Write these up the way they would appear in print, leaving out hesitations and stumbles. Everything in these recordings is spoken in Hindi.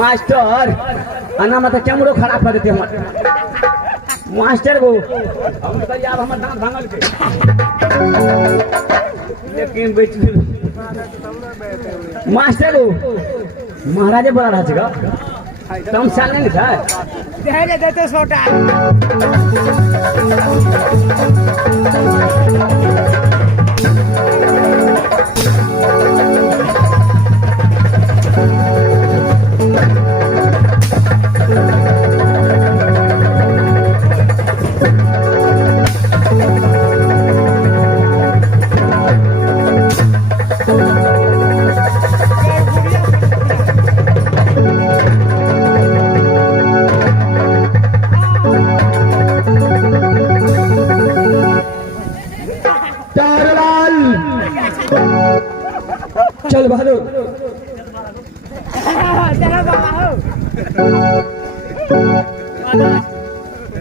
मास्टर अन्ना मत चमड़ो खराब कर देते मास्टर को हम कहिए अब हमर दांत भांगल के लेकिन बेच मास्टर को महाराजे बड़ा रहा छगा तुम साल नहीं था दे देते छोटा चल बहादुर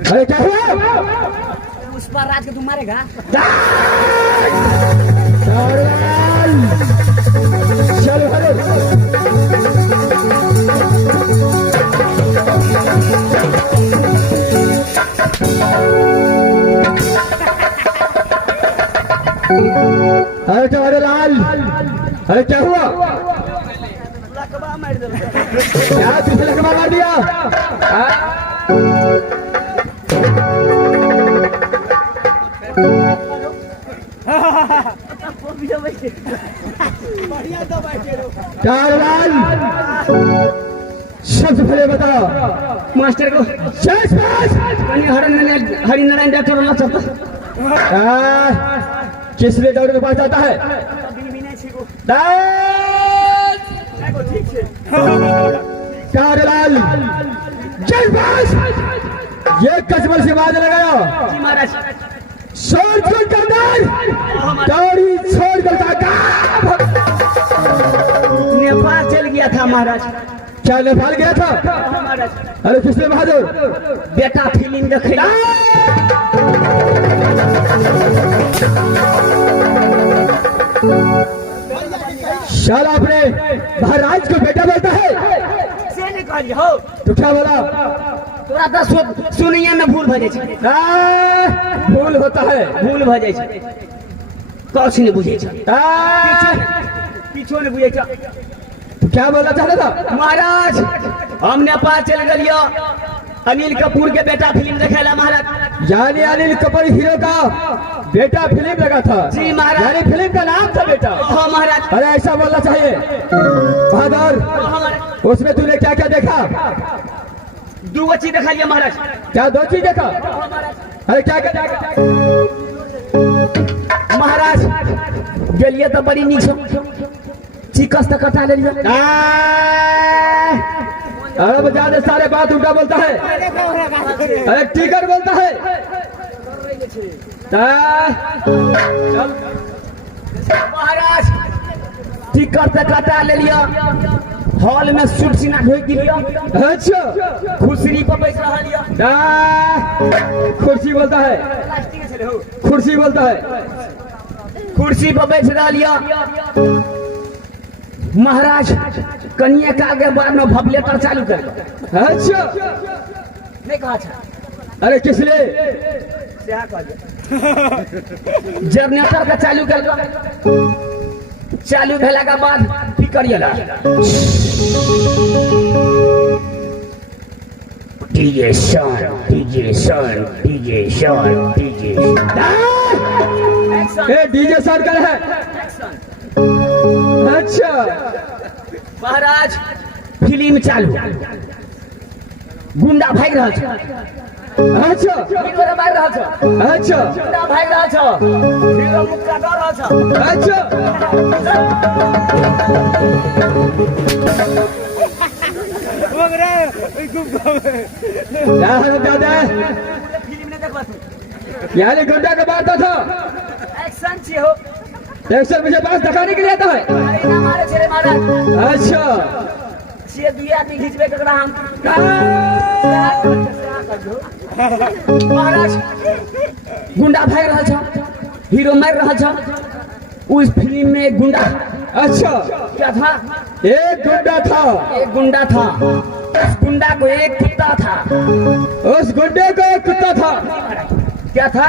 अरे क्या हुआ उस पर रात को तुम मारेगा चल बहादुर अरे तुम्हारे लाल अरे क्या हुआ क्या तुझे लकबा मार दिया लाल सबसे पहले बताओ मास्टर को हरिनारायण डॉक्टर होना चाहता किस लिए डॉक्टर के पास जाता है ये कसमल से बात लगाया महाराज छोड़ नेपाल चल गया था महाराज क्या नेपाल गया था महाराज अरे किसने बहादुर बेटा फिल्म देखे शाला अपने महाराज को बेटा बोलता है हो तो क्या बोला तोरा तो सुनिए में भूल भजे भूल होता है भूल भजे कौन ने बुझे पीछो ने बुझे क्या बोलना चाहता था महाराज हम नेपाल चल गलियो अनिल कपूर के बेटा फिल्म देखेला महाराज यानी अनिल कपूर हीरो का बेटा फिल्म लगा था जी महाराज यानी फिल्म का नाम था बेटा हाँ महाराज अरे ऐसा बोलना चाहिए बहादुर उसमें तूने क्या क्या देखा दो चीज देखा लिया महाराज क्या दो चीज देखा अरे क्या क्या महाराज गेलिए तो बड़ी नीक चिकस तक कटा ले लिया अरे ज्यादा सारे बात उल्टा बोलता है अरे टिकट बोलता है महाराज टिकट से कटा ले लिया हॉल में सूट सीना ढोक दिया अच्छा खुर्सी पर बैठ रहा लिया कुर्सी बोलता है कुर्सी बोलता है कुर्सी पर बैठ रहा लिया महाराज कन्या का आगे बाद में भवलेटर चालू कर अच्छा नहीं कहा था अरे किस लिए जनरेटर का चालू कर चालू भेला के बाद की करिएला डीजे सन डीजे सन डीजे सन डीजे ए डीजे सन कर है अच्छा महाराज फिल्म चालू गुंडा भाग रहा था अच्छा हीरो मार रहा था अच्छा गुंडा भाग रहा था हीरो मुक्का कर रहा था अच्छा भाग रहे क्या है दादा फिल्म नहीं देखा तू यानी गुंडा का बात था एक्शन चाहिए हो एक्शन मुझे पास दिखाने के लिए आता है अरे ना मारे चले महाराज अच्छा ये दिए आदमी खींचबे ककड़ा हम महाराज गुंडा भाग रहा था, हीरो मार रहा था। उस फिल्म में एक गुंडा, अच्छा क्या था? एक गुंडा था एक गुंडा था। उस गुंडा को एक कुत्ता था। उस गुंडे को एक कुत्ता था क्या था?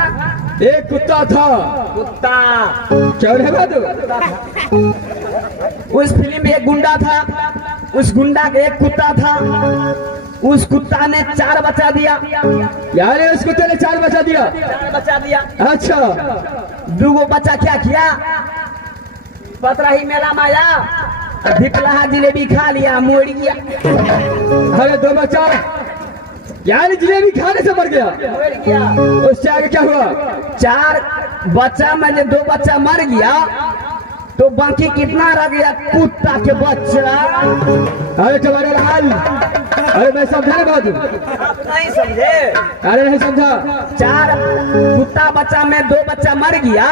एक कुत्ता था कुत्ता। क्या रे बाबू उस फिल्म में एक गुंडा था, उस गुंडा का एक कुत्ता था। उस कुत्ता ने 4 बच्चा दिया। यानी उस कुत्ते ने 4 बचा दिया 4 बच्चा दिया। अच्छा 2 बच्चा क्या किया? पतराही मेला में आया, धिपलाहा जिलेबी खा लिया, मोड़ गया। अरे 2 बच्चा यानी जिलेबी खाने से मर गया मोड़ गया। उससे आगे क्या हुआ 4 बच्चा में जब 2 बच्चा मर गया तो बाकी कितना रह गया? कुत्ता के बच्चा। अरे तुम्हारे लाल अरे मैं समझा ना बात आप नहीं समझे? अरे नहीं समझा 4 कुत्ता बच्चा में 2 बच्चा मर गया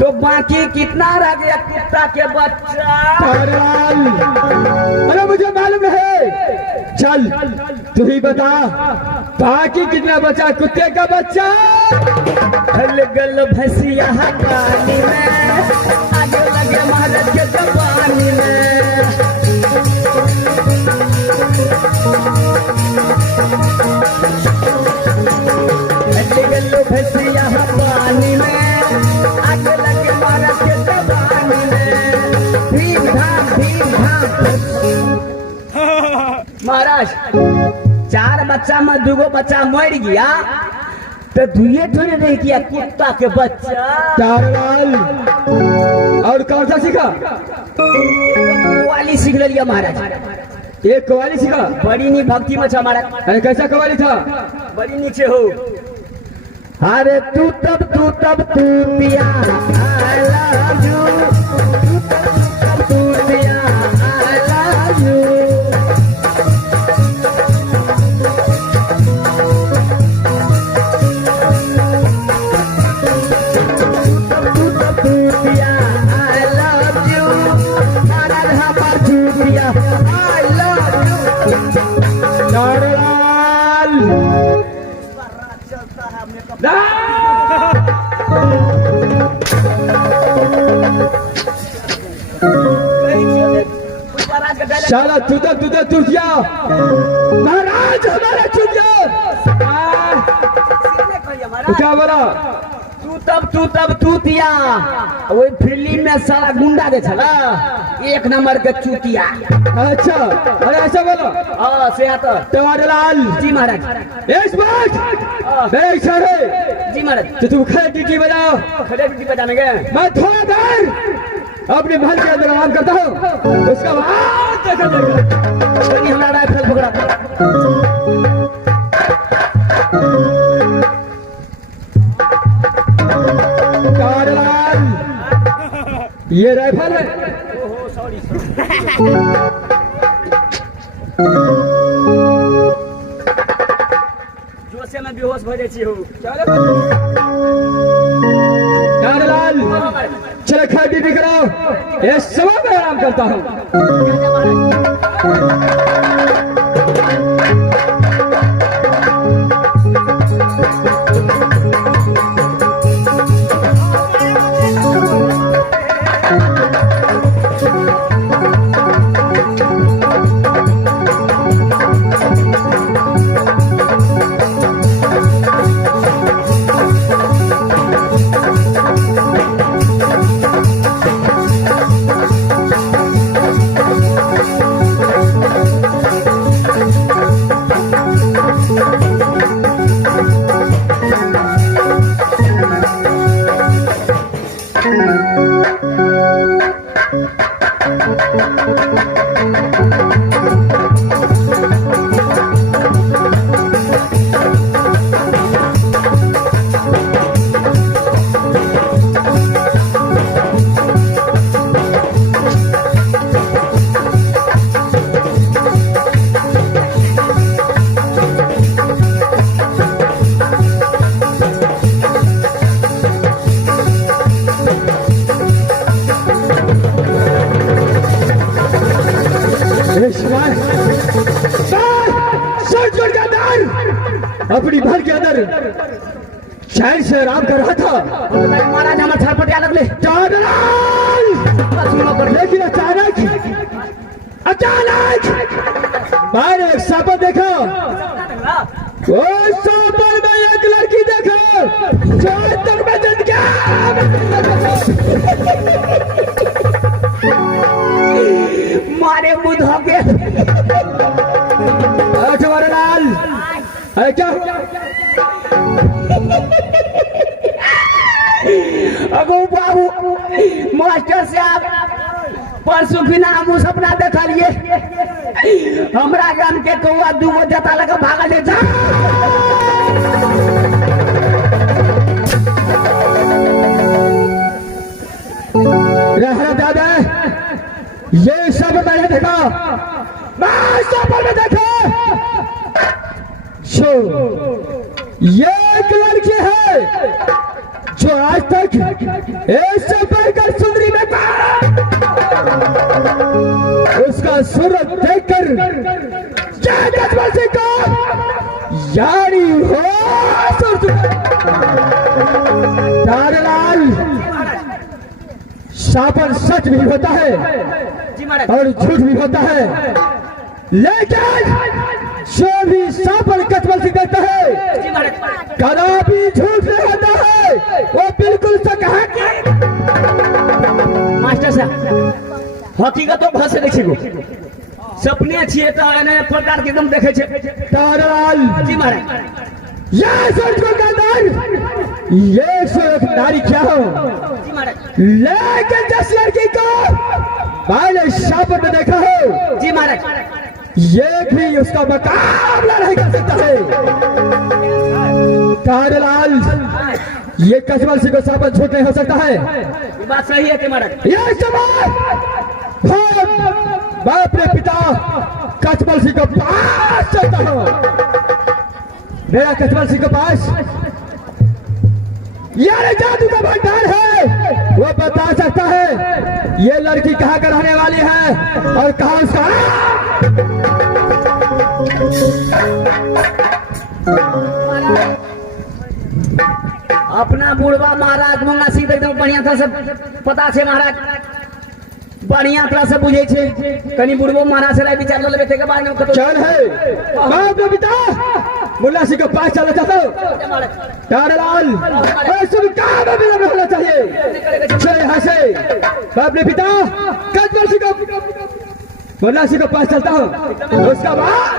तो बाकी कितना रह गया? कुत्ता के बच्चा। तुम्हारे लाल अरे मुझे मालूम है चल तू ही बता बाकी कितना बचा कुत्ते का बच्चा हल गल भैंसिया पानी में, आगे लगे महाराज के जवानी में। हल गल भैंसिया पानी में, आगे लगे महाराज के जवानी में। भीम धाम महाराज 4 बच्चा में 2 बच्चा मर गया तो दुए थोड़े नहीं किया कुत्ता के बच्चा। चार लाल और कौन सा सीखा वाली सीख लिया महाराज। एक कवाली सीखा बड़ी नी भक्ति में था महाराज। अरे कैसा कवाली था बड़ी नीचे हो। अरे तू तब तू पिया I love you। तू पिया I love you। शाला तू क्या महाराज हमारा चुतिया क्या बोला तू पिया वही फिल्म में सारा गुंडा के छला 1 नंबर के चुतिया। अच्छा अरे ऐसा बोलो हाँ से आता। तुम्हारे लाल जी महाराज। इस बात मेरे इशारे जी महाराज। तो तुम खड़े ड्यूटी बजाओ। खड़े ड्यूटी पे जाने गए। मैं थोड़ा देर अपने महल के अंदर आराम करता हूँ उसका बाद देखा जाएगा। हमारा राइफल पकड़ा। ये राइफल है। ओहो सॉरी। जो से मैं बेहोश हो जाती हूँ। लाल चलो खा ड्यूटी कराओ इस समय में आराम करता हूँ। अपनी घर के अंदर चैन से आराम कर रहा था। महाराज हमारे छरपटिया लगले लेकिन अचानक मैंने एक सपन देखा। उस सपन में एक लड़की देखा जो आज तक मैं जिंदगी मारे बुधा के तुम्हारे लाल है क्या? अगो बाबू मास्टर साहब परसों बिना हम सपना देखा लिए हमरा गान के कौआ दूगो जता लगा भागा ले जा। रहना दादा ये सब मैंने देखा, मैं सपन में देखा। ये एक लड़की है जो आज तक ऐसे बढ़कर सुंदरी में उसका सूरत देखकर को यारी हो तारलाल शापन सच भी होता है जी महाराज। और झूठ भी होता है, लेकिन जो भी शापन कटबल से करता है जी महाराज। कदापि झूठ नहीं होता है, वो बिल्कुल सच है। मास्टर साहब हकीकत तो भाषे देखिए गो सपने छिए तो एने प्रकार के एकदम देखे छे। तारलाल जी महाराज। ये सोच को कंदर ये एक नारी क्या हो, जी महाराज। लेकिन जिस लड़की को मैंने शापन में देखा हो जी महाराज। ये भी उसका मुकाबला नहीं कर सकता है। तारलाल ये कचमल सिंह को शापन झूठ नहीं हो सकता है। ये बात सही है कि महाराज। ये सवाल मैं अपने पिता कचमल सिंह के पास चलता हूँ। मेरा कचमल सिंह के पास यार जादू का भंडार है, वो बता सकता है ये लड़की कहाँ का रहने वाली है और कहाँ उसका। अपना बुढ़वा महाराज मुंगा सीध एकदम बढ़िया तरह से पता छे महाराज, बढ़िया तरह से बुझे छे। कनी बुढ़वो महाराज से राय विचार ले लेते के बारे में कतो चल है मैं अपने पिता मुल्ला सिंह के पास चलना चाहता हूँ। तारलाल सुन काम में विलम्ब होना चाहिए। चल यहाँ से मैं अपने पिता कचमल सिंह को मुल्ला सिंह के पास चलता हूँ। उसका बाद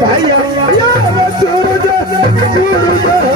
भैया सूरज सूरज